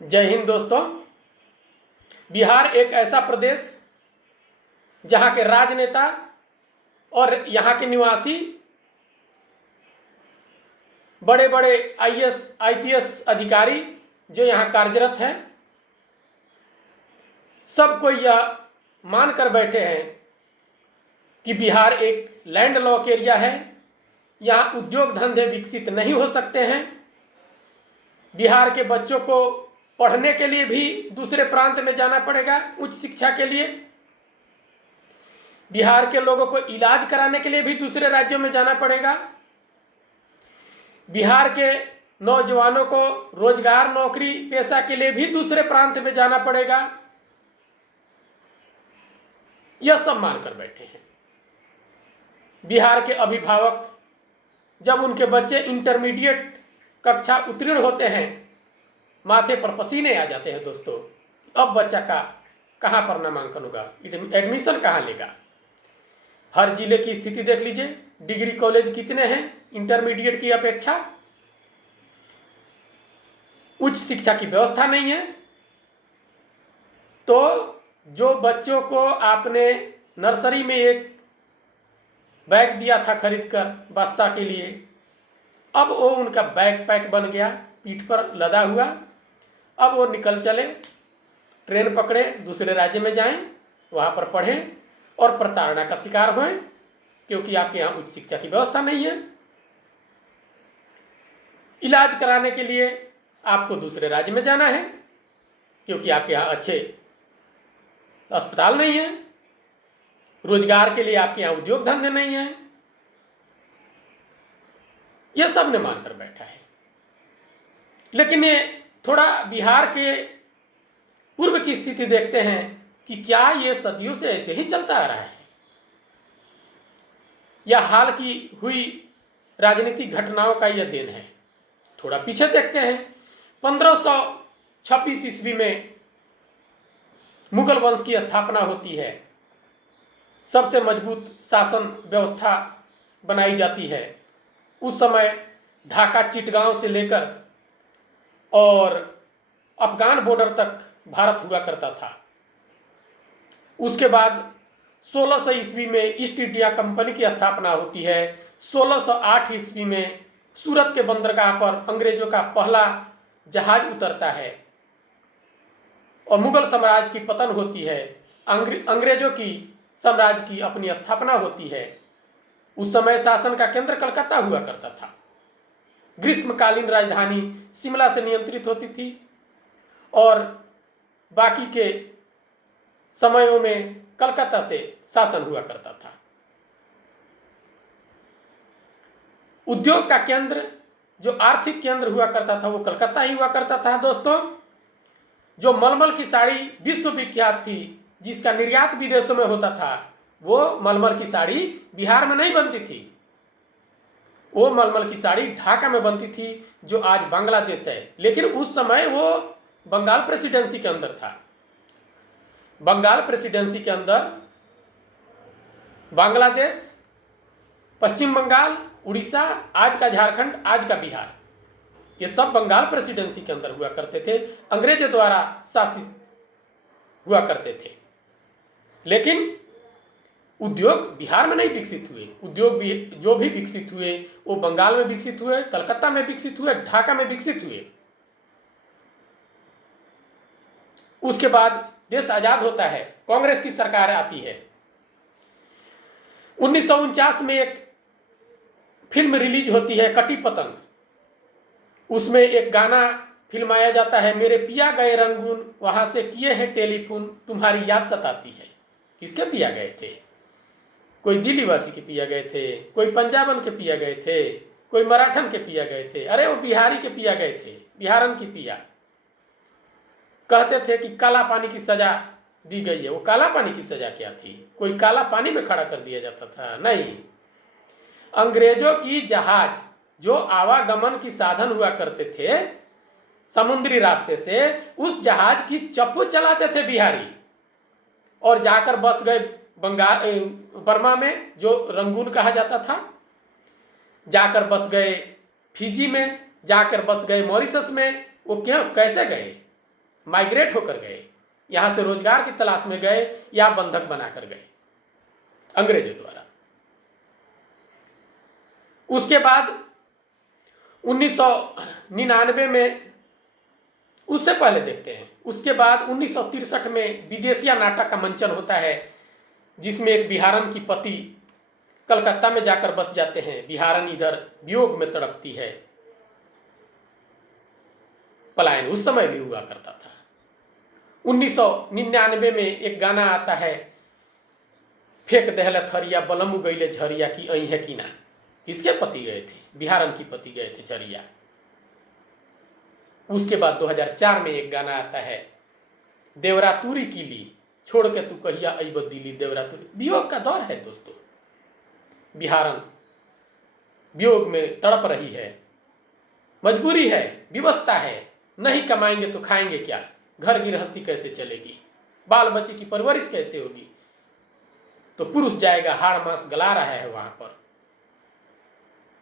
जय हिंद दोस्तों। बिहार एक ऐसा प्रदेश जहां के राजनेता और यहाँ के निवासी बड़े बड़े आईएएस आईपीएस अधिकारी जो यहाँ कार्यरत हैं, सब कोई यह मानकर बैठे हैं कि बिहार एक लैंडलॉक एरिया है। यहाँ उद्योग धंधे विकसित नहीं हो सकते हैं। बिहार के बच्चों को पढ़ने के लिए भी दूसरे प्रांत में जाना पड़ेगा उच्च शिक्षा के लिए। बिहार के लोगों को इलाज कराने के लिए भी दूसरे राज्यों में जाना पड़ेगा। बिहार के नौजवानों को रोजगार नौकरी पेशा के लिए भी दूसरे प्रांत में जाना पड़ेगा। यह सब मानकर बैठे हैं। बिहार के अभिभावक जब उनके बच्चे इंटरमीडिएट कक्षा उत्तीर्ण होते हैं, माथे पर पसीने आ जाते हैं दोस्तों। अब बच्चा का कहाँ पर नामांकन होगा, एडमिशन कहाँ लेगा। हर जिले की स्थिति देख लीजिए, डिग्री कॉलेज कितने हैं इंटरमीडिएट की अपेक्षा। उच्च शिक्षा की व्यवस्था नहीं है। तो जो बच्चों को आपने नर्सरी में एक बैग दिया था खरीद कर बस्ता के लिए, अब वो उनका बैग पैक बन गया, पीठ पर लदा हुआ। अब वो निकल चले, ट्रेन पकड़े, दूसरे राज्य में जाएं, वहाँ पर पढ़ें और प्रताड़ना का शिकार हों, क्योंकि आपके यहाँ उच्च शिक्षा की व्यवस्था नहीं है। इलाज कराने के लिए आपको दूसरे राज्य में जाना है, क्योंकि आपके यहाँ अच्छे अस्पताल नहीं है। रोजगार के लिए आपके यहाँ उद्योग धंधे नहीं है। यह सब ने मानकर बैठा है। लेकिन ये थोड़ा बिहार के पूर्व की स्थिति देखते हैं कि क्या ये सदियों से ऐसे ही चलता आ रहा है, या हाल की हुई राजनीतिक घटनाओं का यह देन है। थोड़ा पीछे देखते हैं। 1526 ईस्वी में मुगल वंश की स्थापना होती है। सबसे मजबूत शासन व्यवस्था बनाई जाती है। उस समय ढाका चिटगांव से लेकर और अफगान बॉर्डर तक भारत हुआ करता था। उसके बाद 1600 ईस्वी में ईस्ट इंडिया कंपनी की स्थापना होती है। 1608 ईस्वी में सूरत के बंदरगाह पर अंग्रेजों का पहला जहाज उतरता है और मुगल साम्राज्य की पतन होती है। अंग्रेजों की साम्राज्य की अपनी स्थापना होती है। उस समय शासन का केंद्र कलकत्ता हुआ करता था। ग्रीष्मकालीन राजधानी शिमला से नियंत्रित होती थी और बाकी के समयों में कलकत्ता से शासन हुआ करता था। उद्योग का केंद्र, जो आर्थिक केंद्र हुआ करता था, वो कलकत्ता ही हुआ करता था दोस्तों। जो मलमल की साड़ी विश्व विख्यात थी, जिसका निर्यात विदेशों में होता था, वो मलमल की साड़ी बिहार में नहीं बनती थी। वो मलमल की साड़ी ढाका में बनती थी, जो आज बांग्लादेश है। लेकिन उस समय वो बंगाल प्रेसिडेंसी के अंदर था। बंगाल प्रेसिडेंसी के अंदर बांग्लादेश, पश्चिम बंगाल, उड़ीसा, आज का झारखंड, आज का बिहार, ये सब बंगाल प्रेसिडेंसी के अंदर हुआ करते थे, अंग्रेजों द्वारा शासित हुआ करते थे। लेकिन उद्योग बिहार में नहीं विकसित हुए। उद्योग भी जो भी विकसित हुए वो बंगाल में विकसित हुए, कलकत्ता में विकसित हुए, ढाका में विकसित हुए। उसके बाद देश आजाद होता है, कांग्रेस की सरकार आती है। 1949 में एक फिल्म रिलीज होती है, कटी पतंग। उसमें एक गाना फिल्माया जाता है, मेरे पिया गए रंगून, वहां से किए हैं टेलीफोन, तुम्हारी याद सताती है। किसके पिया गए थे? कोई दिल्ली वासी के पिया गए थे, कोई पंजाबन के पिया गए थे, कोई मराठन के पिया गए थे। अरे वो बिहारी के पिया गए थे, बिहारन की पिया। कहते थे कि काला पानी की सजा दी गई है। वो काला पानी की सजा क्या थी? कोई काला पानी में खड़ा कर दिया जाता था? नहीं। अंग्रेजों की जहाज जो आवागमन की साधन हुआ करते थे समुद्री रास्ते से, उस जहाज की चप्पू चलाते थे बिहारी और जाकर बस गए बंगाल बर्मा में, जो रंगून कहा जाता था। जाकर बस गए फिजी में, जाकर बस गए मॉरिशस में। वो क्यों, कैसे गए? माइग्रेट होकर गए, यहाँ से रोजगार की तलाश में गए या बंधक बनाकर गए अंग्रेजों द्वारा। उसके बाद 1999 में, उससे पहले देखते हैं, उसके बाद 1963 में विदेशिया नाटक का मंचन होता है, जिसमें एक बिहारन की पति कलकत्ता में जाकर बस जाते हैं। बिहारन इधर वियोग में तड़पती है। पलायन उस समय भी हुआ करता था। 1999 में एक गाना आता है, फेंक दहल थरिया बलम गईले झरिया की अई है कि ना। किसके पति गए थे? बिहारन की पति गए थे झरिया। उसके बाद 2004 में एक गाना आता है, देवरा तूरी की ली छोड़ के तू कहिया अइब दिली देवरा तूरी। वियोग का दौर है दोस्तों, बिहारन वियोग में तड़प रही है, मजबूरी है, विवशता है, नहीं कमाएंगे तो खाएंगे क्या, घर गृहस्थी कैसे चलेगी, बाल बच्चे की परवरिश कैसे होगी। तो पुरुष जाएगा, हाड़ मांस गला रहा है वहां पर।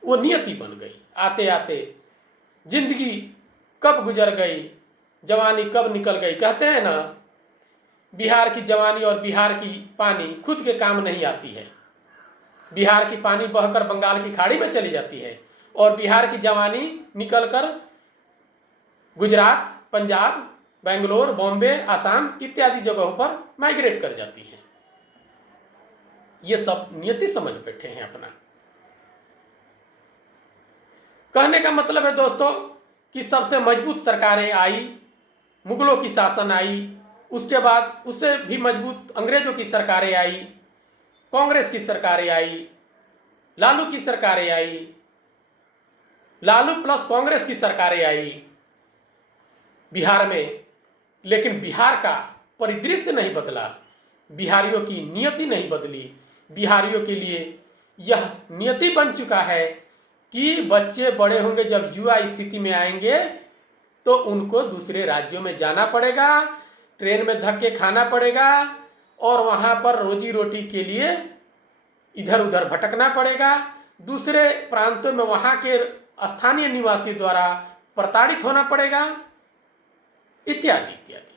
वो नियति बन गई। आते आते जिंदगी कब गुजर गई, जवानी कब निकल गई। कहते हैं ना, बिहार की जवानी और बिहार की पानी खुद के काम नहीं आती है। बिहार की पानी बहकर बंगाल की खाड़ी में चली जाती है और बिहार की जवानी निकलकर गुजरात, पंजाब, बेंगलोर, बॉम्बे, आसाम इत्यादि जगहों पर माइग्रेट कर जाती है। ये सब नियति समझ बैठे हैं अपना। कहने का मतलब है दोस्तों कि सबसे मजबूत सरकारें आई, मुगलों की शासन आई, उसके बाद उससे भी मजबूत अंग्रेजों की सरकारें आई, कांग्रेस की सरकारें आई, लालू की सरकारें आई, लालू प्लस कांग्रेस की सरकारें आई बिहार में। लेकिन बिहार का परिदृश्य नहीं बदला, बिहारियों की नियति नहीं बदली। बिहारियों के लिए यह नियति बन चुका है कि बच्चे बड़े होंगे, जब जुआ स्थिति में आएंगे तो उनको दूसरे राज्यों में जाना पड़ेगा, ट्रेन में धक्के खाना पड़ेगा और वहां पर रोजी रोटी के लिए इधर उधर भटकना पड़ेगा। दूसरे प्रांतों में वहां के स्थानीय निवासी द्वारा प्रताड़ित होना पड़ेगा, इत्यादि इत्यादि।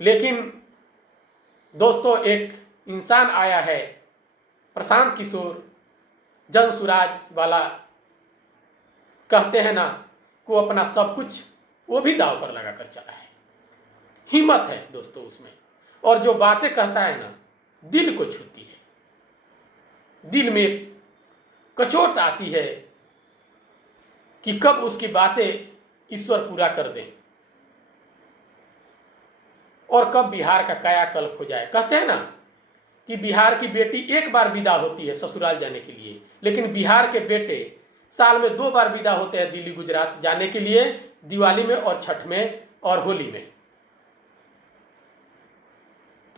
लेकिन दोस्तों एक इंसान आया है, प्रशांत किशोर, जन सुराज वाला, कहते हैं ना, को अपना सब कुछ वो भी दांव पर लगाकर चला है। हिम्मत है दोस्तों उसमें, और जो बातें कहता है ना, दिल को छूती है। दिल में कचोट आती है कि कब उसकी बातें ईश्वर पूरा कर दें और कब बिहार का कायाकल्प हो जाए। कहते हैं ना कि बिहार की बेटी एक बार विदा होती है ससुराल जाने के लिए, लेकिन बिहार के बेटे साल में 2 बार विदा होते हैं दिल्ली गुजरात जाने के लिए, दिवाली में और छठ में और होली में।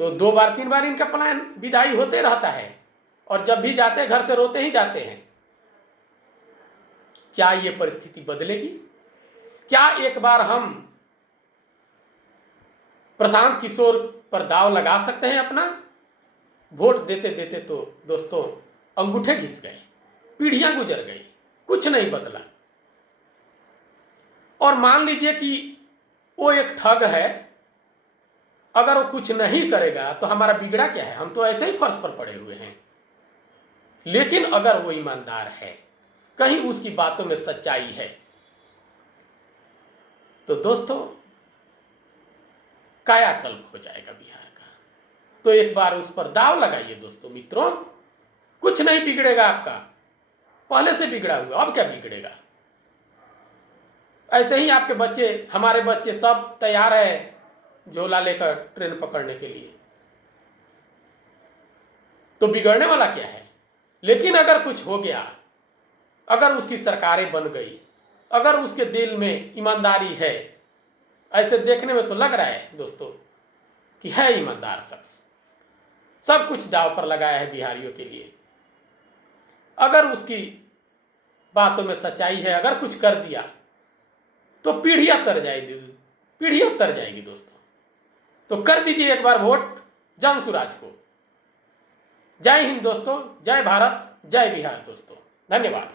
तो 2 बार 3 बार इनका प्लान विदाई होते रहता है, और जब भी जाते घर से रोते ही जाते हैं। क्या ये परिस्थिति बदलेगी? क्या एक बार हम प्रशांत किशोर पर दाव लगा सकते हैं अपना? वोट देते देते तो दोस्तों अंगूठे घिस गए, पीढ़ियां गुजर गई, कुछ नहीं बदला। और मान लीजिए कि वो एक ठग है, अगर वो कुछ नहीं करेगा तो हमारा बिगड़ा क्या है? हम तो ऐसे ही फर्श पर पड़े हुए हैं। लेकिन अगर वो ईमानदार है, कहीं उसकी बातों में सच्चाई है, तो दोस्तों कायाकल्प हो जाएगा बिहार का। तो एक बार उस पर दाव लगाइए दोस्तों, मित्रों, कुछ नहीं बिगड़ेगा आपका। पहले से बिगड़ा हुआ, अब क्या बिगड़ेगा? ऐसे ही आपके बच्चे, हमारे बच्चे सब तैयार है झोला लेकर ट्रेन पकड़ने के लिए, तो बिगड़ने वाला क्या है? लेकिन अगर कुछ हो गया, अगर उसकी सरकारें बन गई, अगर उसके दिल में ईमानदारी है, ऐसे देखने में तो लग रहा है दोस्तों कि है ईमानदार शख्स, सब कुछ दांव पर लगाया है बिहारियों के लिए, अगर उसकी बातों में सच्चाई है, अगर कुछ कर दिया तो पीढ़ियां तर जाएगी, पीढ़ियां तर जाएगी दोस्तों। तो कर दीजिए एक बार वोट जन सुराज को। जय हिंद दोस्तों, जय भारत, जय बिहार दोस्तों, धन्यवाद।